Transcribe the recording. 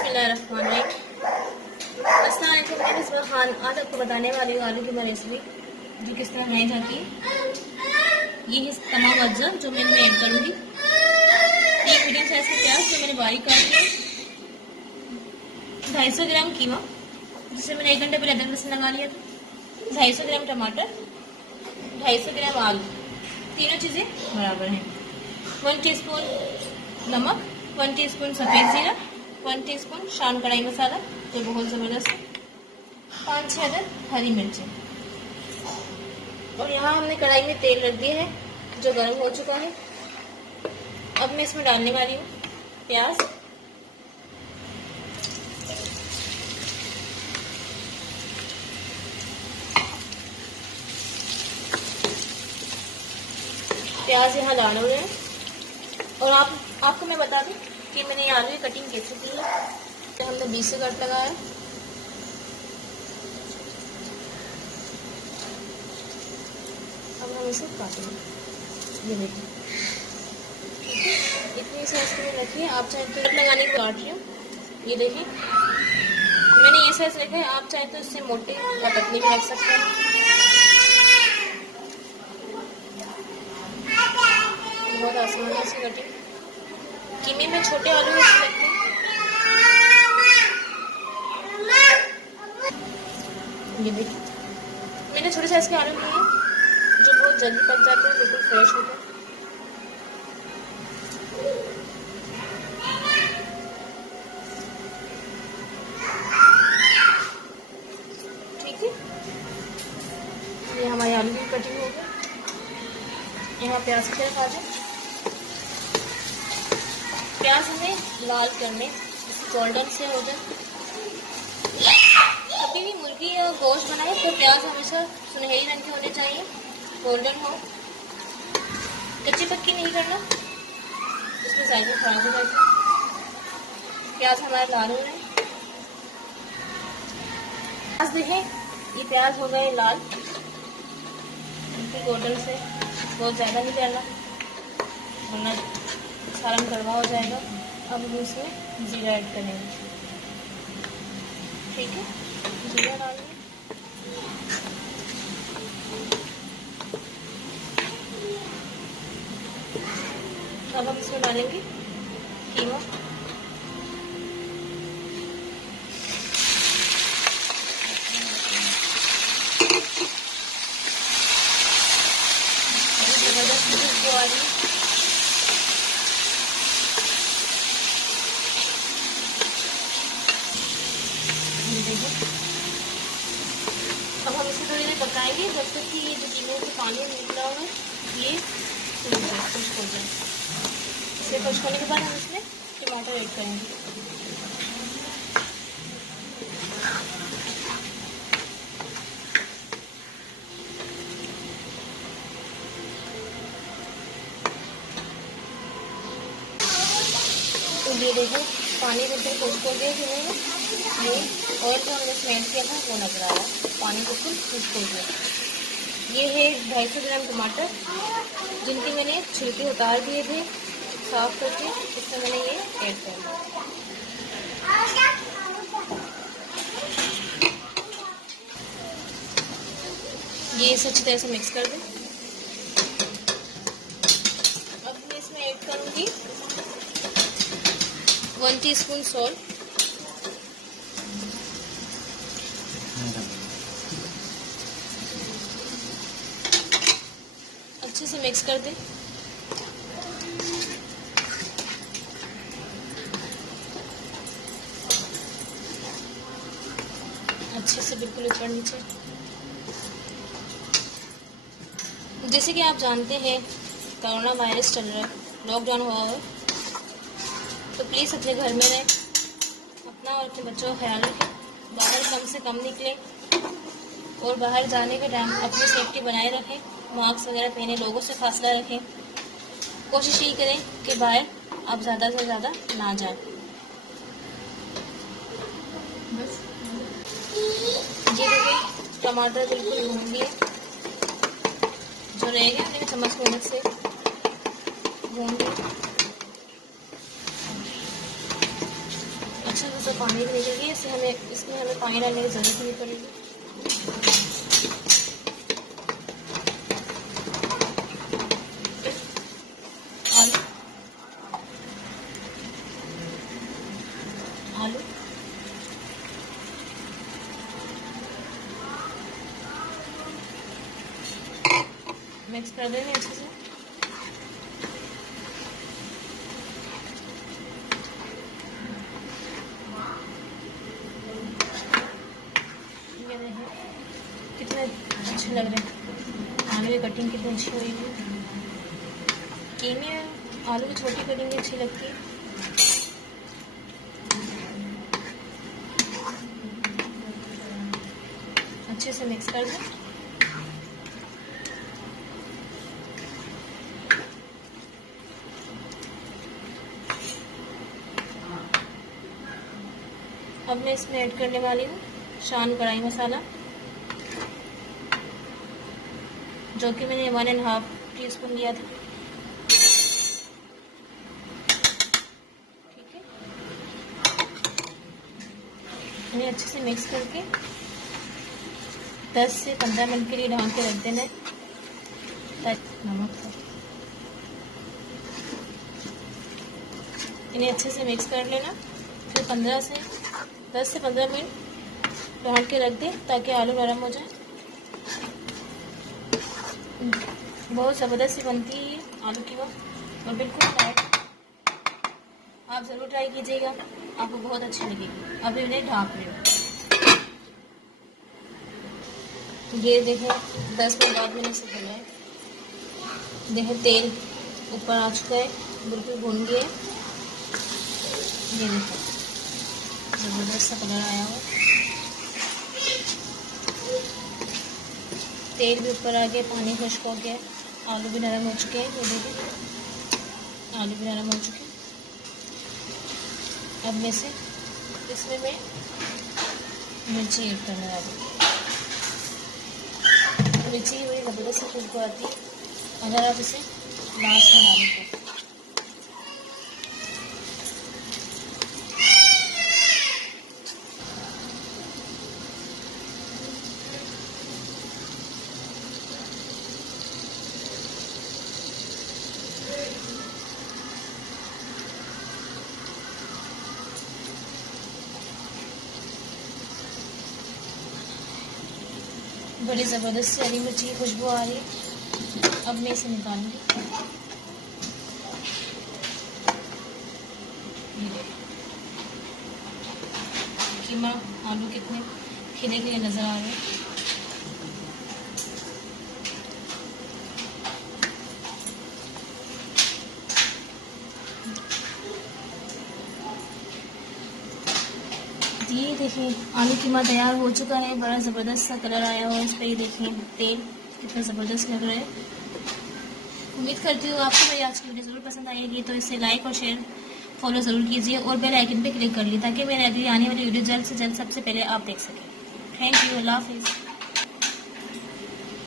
अस्सलाम वालेकुम, मैं इसमें खान आज आपको बताने वाली हूँ आलू की मैं रेसिपी जो किस तरह बनाई जाती है। ये है तमाम अज्जा जो मैं इनमें ऐड करूँगी। 3 मीडियम साइज के प्याज जो मैंने बारीक काट लिया, 250 ग्राम कीमा जिसे मैंने 1 घंटे पहले अदरक लहसुन लगा लिया था, 250 ग्राम टमाटर, 250 ग्राम आलू, तीनों चीज़ें बराबर हैं। 1 टीस्पून नमक, 1 टीस्पून सफ़ेद जीरा, 1 टीस्पून शान कढ़ाई मसाला जो बहुत ज़बरदस्त है, 5-6 अदद हरी मिर्चें। और यहाँ हमने कढ़ाई में तेल रख दिया है जो गर्म हो चुका है। अब मैं इसमें डालने वाली हूँ प्याज। प्याज यहाँ लाल हो रहे हैं। और आपको मैं बता दूं कि मैंने ये आलू की कटिंग कैसे की है। हमने 20 से कट लगाया। अब हम इसे काटेंगे। ये देखिए इतनी साइज के लिए रखिए। आप चाहे तो कट लगाने की काट रही हूँ। ये देखिए मैंने ये साइज रखा है। आप चाहे तो इससे मोटे या पतली भी रख सकते हैं। बहुत आसान है इसकी कटिंग। कीमे में छोटे आलू अच्छे लगते हैं। ये देखिए मैंने छोटे साइज के आलू लिए हैं जो बहुत जल्दी पक जाते हैं, बिल्कुल फ्रेश होते हैं। ठीक है, ये हमारे आलू की कटिंग हो गई। यहाँ प्याज की तरफ आ जाए। प्याज हमें लाल करने गोल्डन से हो जाए। कभी भी मुर्गी या गोश्त बनाए तो प्याज हमेशा सुनहरी रंग के होने चाहिए, गोल्डन हो। कच्ची पक्की नहीं करना, इसमें जायका खराब हो जाएगा। प्याज हमारे लाल हो रहे हैं। प्याज देखें, ये प्याज हो गए लाल, गोल्डन से बहुत ज़्यादा नहीं डालना वरना सालन कड़वा हो जाएगा। अब हम इसमें जीरा ऐड करेंगे। ठीक है, जीरा डालेंगे। अब हम इसमें डालेंगे कीमा। जबरदस्त खुशबू आ रही है। अब हम इसे थोड़ी देर पकाएंगे जब तक कि ये जो कीमे से पानी निकला हुआ है ये खुश्क हो जाए। इसे खुश्क होने के बाद हम इसमें टमाटर ऐड करेंगे। तो ये देखो पानी बिल्कुल खुश्क हो गया। ये ऑयल जो हमने स्मेल किया था वो नजर आ रहा है। पानी बिल्कुल खुश्क हो गया। ये है 250 ग्राम टमाटर जिनके मैंने छिलके उतार दिए थे साफ करके। इसमें मैंने ये ऐड कर दिया। ये इसे अच्छी तरह से मिक्स कर दें। अब मैं इसमें ऐड करूँगी 1 टीस्पून सॉल्ट। अच्छे से मिक्स कर दें। अच्छे से बिल्कुल ऊपर नीचे। जैसे कि आप जानते हैं कोरोना वायरस चल रहा है, लॉकडाउन हुआ है, तो प्लीज़ अपने घर में रहें, अपना और अपने बच्चों का ख्याल रखें, बाहर कम से कम निकलें और बाहर जाने के टाइम अपनी सेफ्टी बनाए रखें, मास्क वगैरह पहने, लोगों से फासला रखें। कोशिश यही करें कि बाहर आप ज़्यादा से ज़्यादा ना जाएं। बस ये देखिए टमाटर बिल्कुल भून लिए, जो रहेगा मैंने चम्मच की मदद से भून लिए। अच्छा सा पानी भी निकल गया, इसमें हमें पानी डालने की ज़रूरत नहीं पड़ेगी। आलू आलू मिक्स कर देंगे अच्छे से। ये देखिए कितने अच्छे लग रहे हैं, आलू की कटिंग कितनी अच्छी हुई है। कीमे आलू की छोटी कटिंग अच्छी लगती है। अच्छे से मिक्स कर दें। अब मैं इसमें ऐड करने वाली हूँ शान कढ़ाई मसाला, जो कि मैंने 1.5 टीस्पून लिया था। ठीक है, इन्हें अच्छे से मिक्स करके 10 से 15 मिनट के लिए ढक के रख देना है। नमक इन्हें अच्छे से मिक्स कर लेना, फिर 10 से 15 मिनट ढक के रख दें ताकि आलू नरम हो जाए। बहुत ज़बरदस्त सी बनती है ये आलू कीमा और बिल्कुल लाइट। आप ज़रूर ट्राई कीजिएगा, आपको बहुत अच्छी लगेगी। अभी इन्हें ढक रही हूँ। ये देखें 10 मिनट बाद मैंने इसे भुना है। देखें तेल ऊपर आ चुका है, बिल्कुल भुन गया। ये देखें ज़बरदस्त सा कलर आया हुआ, तेल भी ऊपर आ गया, पानी खुश्क हो गया, आलू भी नरम हो चुके हैं। ये देखिए आलू भी नरम हो चुके हैं। अब में से इसमें मैं मिर्ची ऐड करने वाली हूँ। मिर्ची की बड़ी ज़बरदस्त खुशबू आती है अगर आप इसे लास्ट में डालें तो। बड़ी ज़बरदस्त सी हरी मिर्ची की खुशबू आ रही है। अब मैं इसे निकालूंगी। कीमा आलू कितने खिले खिले नज़र आ रहे हैं। ये देखिए आलू कीमा तैयार हो चुका है। बड़ा ज़बरदस्त सा कलर आया हुआ है इस पर। ये देखिए तेल कितना ज़बरदस्त लग रहा है। उम्मीद करती हूँ आपको मेरी आज की वीडियो ज़रूर पसंद आएगी, तो इसे लाइक और शेयर फॉलो ज़रूर कीजिए और बेल आइकन पे क्लिक कर लीजिए ताकि मेरे अगली आने वाली वीडियो जल्द से जल्द सबसे पहले आप देख सकें। थैंक यू, अल्लाह हाफिज़।